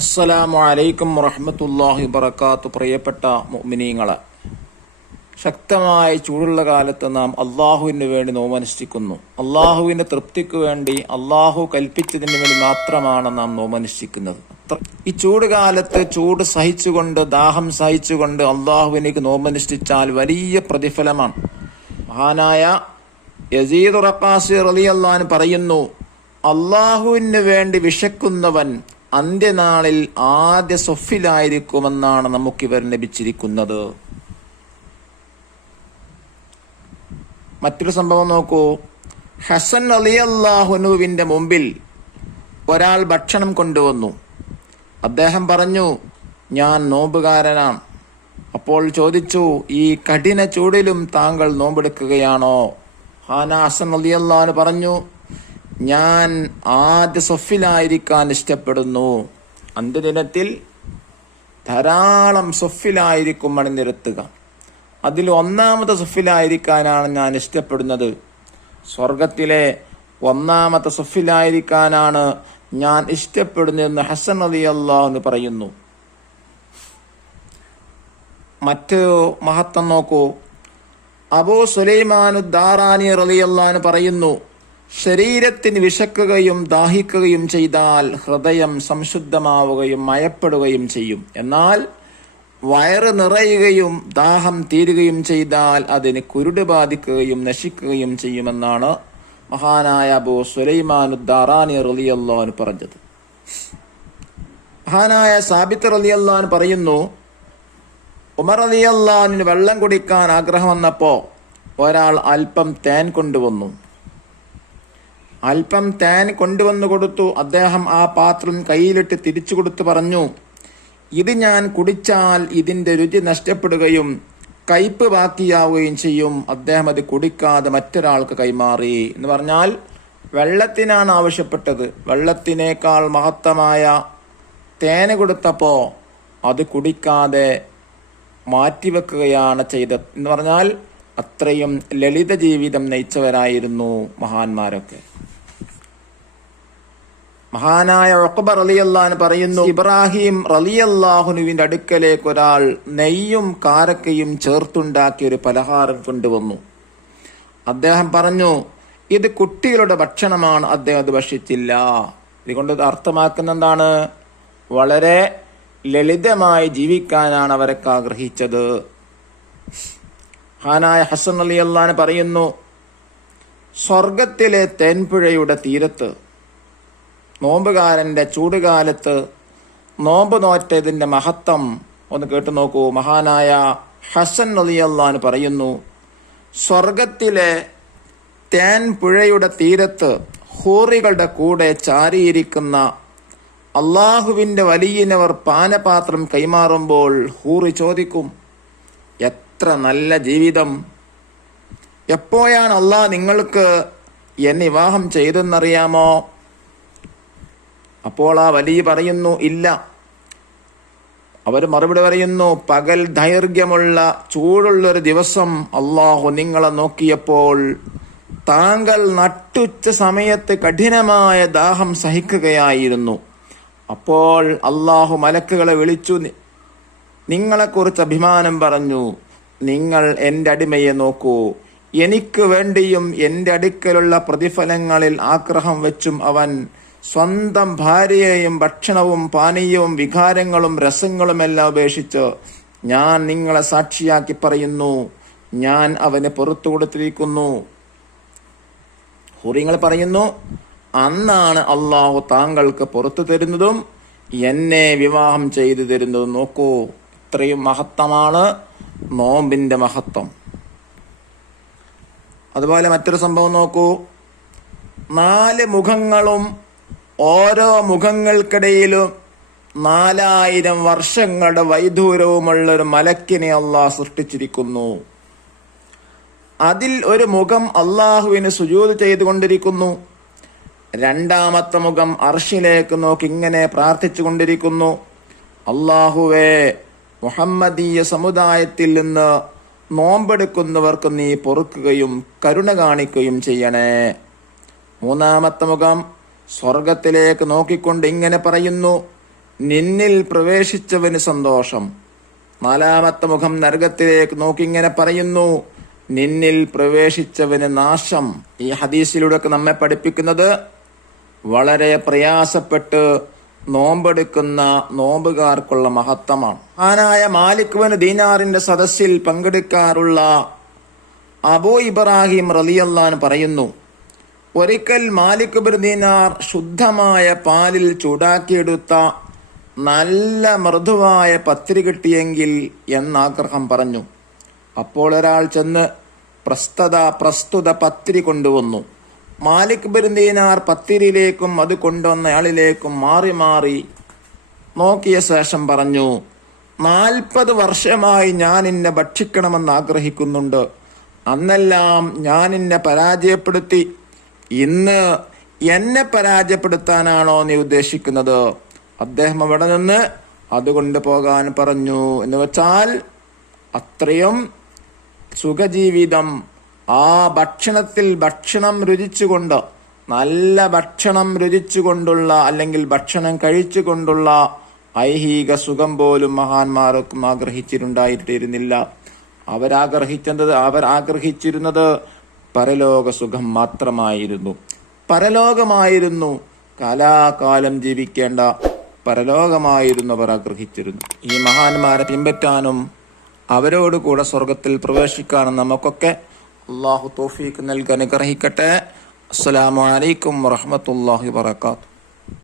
അസ്സലാമു അലൈക്കും വറഹ്മത്തുള്ളാഹി വബറകാത്തു. പ്രിയപ്പെട്ട മുഅ്മിനീങ്ങളെ, ശക്തമായ ചൂടുള്ള കാലത്ത് നാം അള്ളാഹുവിന് വേണ്ടി നോമനുഷ്ഠിക്കുന്നു. അള്ളാഹുവിന്റെ തൃപ്തിക്ക് വേണ്ടി അള്ളാഹു കൽപ്പിച്ചതിന് വേണ്ടി മാത്രമാണ് നാം നോമനുഷ്ഠിക്കുന്നത്. ഈ ചൂട് കാലത്ത് ചൂട് സഹിച്ചുകൊണ്ട്, ദാഹം സഹിച്ചുകൊണ്ട് അള്ളാഹുവിനേക്ക് നോമനുഷ്ഠിച്ചാൽ വലിയ പ്രതിഫലമാണ്. മഹാനായ യസീദ് റഖാസി റളിയല്ലാഹു അൻഹു പറയുന്നു, അള്ളാഹുവിന് വേണ്ടി വിശക്കുന്നവൻ അന്ത്യനാളിൽ ആദ്യ സൊഫിലായിരിക്കുമെന്നാണ് നമുക്കിവർ ലഭിച്ചിരിക്കുന്നത്. മറ്റൊരു സംഭവം നോക്കൂ. ഹസൻ റളിയല്ലാഹു അൻഹുവിന്റെ മുമ്പിൽ ഒരാൾ ഭക്ഷണം കൊണ്ടുവന്നു. അദ്ദേഹം പറഞ്ഞു, ഞാൻ നോമ്പുകാരനാണ്. അപ്പോൾ ചോദിച്ചു, ഈ കഠിന ചൂടിലും താങ്കൾ നോമ്പെടുക്കുകയാണോ? ഹസൻ റളിയല്ലാഹു അൻഹു പറഞ്ഞു, ഞാൻ ആദ്യ സൊഫിലായിരിക്കാൻ ഇഷ്ടപ്പെടുന്നു. അന്ത്യദിനത്തിൽ ധാരാളം സൊഫിലായിരിക്കും അണിനിരത്തുക. അതിൽ ഒന്നാമത്തെ സൊഫിലായിരിക്കാനാണ് ഞാൻ ഇഷ്ടപ്പെടുന്നത്. സ്വർഗത്തിലെ ഒന്നാമത്തെ സൊഫിലായിരിക്കാനാണ് ഞാൻ ഇഷ്ടപ്പെടുന്നതെന്ന് ഹസൻ റളിയല്ലാഹു അൻഹു പറയുന്നു. മറ്റു മഹത്വം നോക്കൂ. അബൂ സുലൈമാൻ ദാറാനി റളിയല്ലാഹു അൻഹു പറയുന്നു, ശരീരത്തിന് വിശക്കുകയും ദാഹിക്കുകയും ചെയ്താൽ ഹൃദയം സംശുദ്ധമാവുകയും മയപ്പെടുകയും ചെയ്യും. എന്നാൽ വയറ് നിറയുകയും ദാഹം തീരുകയും ചെയ്താൽ അതിന് കുരുട് ബാധിക്കുകയും നശിക്കുകയും ചെയ്യുമെന്നാണ് മഹാനായ അബൂ സുലൈമാൻ ദാറാനി റളിയല്ലാഹു അൻഹു പറഞ്ഞത്. മഹാനായ സാബിത്ത് റളിയല്ലാഹു അൻഹു പറയുന്നു, ഉമർ റളിയല്ലാഹു അൻഹു വെള്ളം കുടിക്കാൻ ആഗ്രഹം വന്നപ്പോൾ ഒരാൾ അല്പം തേൻ കൊണ്ടുവന്നു. അല്പം തേൻ കൊണ്ടുവന്നു കൊടുത്തു. അദ്ദേഹം ആ പാത്രം കയ്യിലിട്ട് തിരിച്ചു കൊടുത്തു പറഞ്ഞു, ഇത് ഞാൻ കുടിച്ചാൽ ഇതിന്റെ രുചി നഷ്ടപ്പെടുകയും കയ്പ് ബാക്കിയാവുകയും ചെയ്യും. അദ്ദേഹം അത് കുടിക്കാതെ മറ്റൊരാൾക്ക് കൈമാറി. എന്ന് പറഞ്ഞാൽ വെള്ളത്തിനാണ് ആവശ്യപ്പെട്ടത്. വെള്ളത്തിനേക്കാൾ മഹത്തമായ തേന് കൊടുത്തപ്പോ അത് കുടിക്കാതെ മാറ്റിവെക്കുകയാണ് ചെയ്തത്. എന്ന് പറഞ്ഞാൽ അത്രയും ലളിത ജീവിതം നയിച്ചവരായിരുന്നു മഹാന്മാരൊക്കെ. മഹാനായ ഉഖബ റളിയല്ലാഹു അൻഹു പറയുന്നു, ഇബ്രാഹിം റളിയല്ലാഹു അൻഹുവിന്റെ അടുക്കലേക്ക് ഒരാൾ നെയ്യും കാരക്കയും ചേർത്തുണ്ടാക്കിയ ഒരു പലഹാരം കൊണ്ടുവന്നു. അദ്ദേഹം പറഞ്ഞു, ഇത് കുട്ടികളുടെ ഭക്ഷണമാണ്. അദ്ദേഹം അത് ഭക്ഷിച്ചില്ല. ഇതുകൊണ്ട് അർത്ഥമാക്കുന്ന എന്താണ്? വളരെ ലളിതമായി ജീവിക്കാനാണ് അവരൊക്കെ ആഗ്രഹിച്ചത്. മഹാനായ ഹസൻ റളിയല്ലാഹു അൻഹു പറയുന്നു, സ്വർഗത്തിലെ തേൻപുഴയുടെ തീരത്ത് നോമ്പുകാരന്റെ ചൂടുകാലത്ത് നോമ്പ് നോറ്റതിന്റെ മഹത്വം ഒന്ന് കേട്ടു നോക്കൂ. മഹാനായ ഹസൻ റളിയല്ലാഹു അൻഹു പറയുന്നു, സ്വർഗത്തിലെ തേൻ പുഴയുടെ തീരത്ത് ഹൂറികളുടെ കൂടെ ചാരിയിരിക്കുന്ന അള്ളാഹുവിന്റെ വലിയനവർ പാനപാത്രം കൈമാറുമ്പോൾ ഹൂറി ചോദിക്കും, എത്ര നല്ല ജീവിതം! എപ്പോഴാണ് അള്ളാഹ് നിങ്ങൾക്ക് എന്നെ വിവാഹം ചെയ്തെന്നറിയാമോ? അപ്പോൾ ആ വലിയ പറയുന്നു, ഇല്ല. അവർ മറുപടി പറയുന്നു, പകൽ ദൈർഘ്യമുള്ള ചൂടുള്ളൊരു ദിവസം അള്ളാഹു നിങ്ങളെ നോക്കിയപ്പോൾ താങ്കൾ നട്ടുച്ച സമയത്ത് കഠിനമായ ദാഹം സഹിക്കുകയായിരുന്നു. അപ്പോൾ അള്ളാഹു മലക്കുകളെ വിളിച്ചു നിങ്ങളെക്കുറിച്ച് അഭിമാനം പറഞ്ഞു, നിങ്ങൾ എൻ്റെ അടിമയെ നോക്കൂ. എനിക്ക് വേണ്ടിയും എൻ്റെ അടുക്കലുള്ള പ്രതിഫലങ്ങളിൽ ആഗ്രഹം വെച്ചും അവൻ സ്വന്തം ഭാര്യയെയും ഭക്ഷണവും പാനീയവും വികാരങ്ങളും രസങ്ങളുമെല്ലാം ഉപേക്ഷിച്ച് ഞാൻ നിങ്ങളെ സാക്ഷിയാക്കി പറയുന്നു, ഞാൻ അവന് പുറത്തു കൊടുത്തിരിക്കുന്നു. ഹൂറിങ്ങൾ പറയുന്നു, അന്നാണ് അള്ളാഹു താങ്കൾക്ക് പുറത്തു തരുന്നതും എന്നെ വിവാഹം ചെയ്തു തരുന്നതും. നോക്കൂ, ഇത്രയും മഹത്വമാണ് നോമ്പിന്റെ മഹത്വം. അതുപോലെ മറ്റൊരു സംഭവം നോക്കൂ. 4 മുഖങ്ങളും ഓരോ മുഖങ്ങൾക്കിടയിലും 4000 വർഷങ്ങളുടെ വൈദൂരവുമുള്ളൊരു മലക്കിനെ അള്ളാഹ് സൃഷ്ടിച്ചിരിക്കുന്നു. അതിൽ ഒരു മുഖം അള്ളാഹുവിന് സുജൂദ് ചെയ്തുകൊണ്ടിരിക്കുന്നു. രണ്ടാമത്തെ മുഖം അർശിലേക്ക് നോക്കി ഇങ്ങനെ പ്രാർത്ഥിച്ചു കൊണ്ടിരിക്കുന്നു, അള്ളാഹുവേ, മുഹമ്മദീയ സമുദായത്തിൽ നിന്ന് നോമ്പെടുക്കുന്നവർക്ക് നീ പൊറുക്കുകയും കരുണ കാണിക്കുകയും ചെയ്യണേ. മൂന്നാമത്തെ മുഖം സ്വർഗത്തിലേക്ക് നോക്കിക്കൊണ്ട് ഇങ്ങനെ പറയുന്നു, നിന്നിൽ പ്രവേശിച്ചവന് സന്തോഷം. നാലാമത്തെ മുഖം നരകത്തിലേക്ക് നോക്കി ഇങ്ങനെ പറയുന്നു, നിന്നിൽ പ്രവേശിച്ചവന് നാശം. ഈ ഹദീസിലൂടെ നമ്മെ പഠിപ്പിക്കുന്നത് വളരെ പ്രയാസപ്പെട്ട് നോമ്പെടുക്കുന്ന നോമ്പുകാർക്കുള്ള മഹത്വമാണ്. മഹാനായ മാലിക് ബിൻ ദീനാറിന്റെ സദസ്സിൽ പങ്കെടുക്കാറുള്ള അബൂ ഇബ്രാഹിം റളിയല്ലാഹു അൻഹു പറയുന്നു, ഒരിക്കൽ മാലിക് ബിൻ ദീനാർ ശുദ്ധമായ പാലിൽ ചൂടാക്കിയെടുത്ത നല്ല മൃദുവായ പത്തിരി കിട്ടിയെങ്കിൽ എന്നാഗ്രഹം പറഞ്ഞു. അപ്പോൾ ഒരാൾ ചെന്ന് പ്രസ്തുത പത്തിരി കൊണ്ടുവന്നു. മാലിക് ബിൻ ദീനാർ പത്തിരിയിലേക്കും അത് കൊണ്ടുവന്നയാളിലേക്കും മാറി മാറി നോക്കിയ ശേഷം പറഞ്ഞു, 40 വർഷമായി ഞാൻ ഇന്നെ ഭക്ഷിക്കണമെന്ന് ആഗ്രഹിക്കുന്നുണ്ട്. അന്നെല്ലാം ഞാൻ ഇന്നെ പരാജയപ്പെടുത്തി. ഇന്ന് എന്നെ പരാജയപ്പെടുത്താനാണോ നീ ഉദ്ദേശിക്കുന്നത്? അദ്ദേഹം അവിടെ നിന്ന് അതുകൊണ്ട് പോകാൻ പറഞ്ഞു. എന്ന് വെച്ചാൽ അത്രയും സുഖജീവിതം ആ ഭക്ഷണം രുചിച്ചുകൊണ്ട്, നല്ല ഭക്ഷണം രുചിച്ചുകൊണ്ടുള്ള അല്ലെങ്കിൽ ഭക്ഷണം കഴിച്ചുകൊണ്ടുള്ള ഐഹിക സുഖം പോലും മഹാന്മാർക്കും ആഗ്രഹിച്ചിട്ടുണ്ടായിരുന്നില്ല. അവർ ആഗ്രഹിച്ചിരുന്നത് പരലോക സുഖം മാത്രമായിരുന്നു. പരലോകമായിരുന്നു, കാലാകാലം ജീവിക്കേണ്ട പരലോകമായിരുന്നു അവർ ആഗ്രഹിച്ചിരുന്നു. ഈ മഹാന്മാരെ പിൻപറ്റാനും അവരോട് കൂടെ സ്വർഗത്തിൽ പ്രവേശിക്കാനും നമുക്കൊക്കെ അള്ളാഹു തൗഫീഖ് നൽകി അനുഗ്രഹിക്കട്ടെ. അസ്സലാമു അലൈക്കും വറഹ്മത്തുള്ളാഹി വബറകാതുഹു.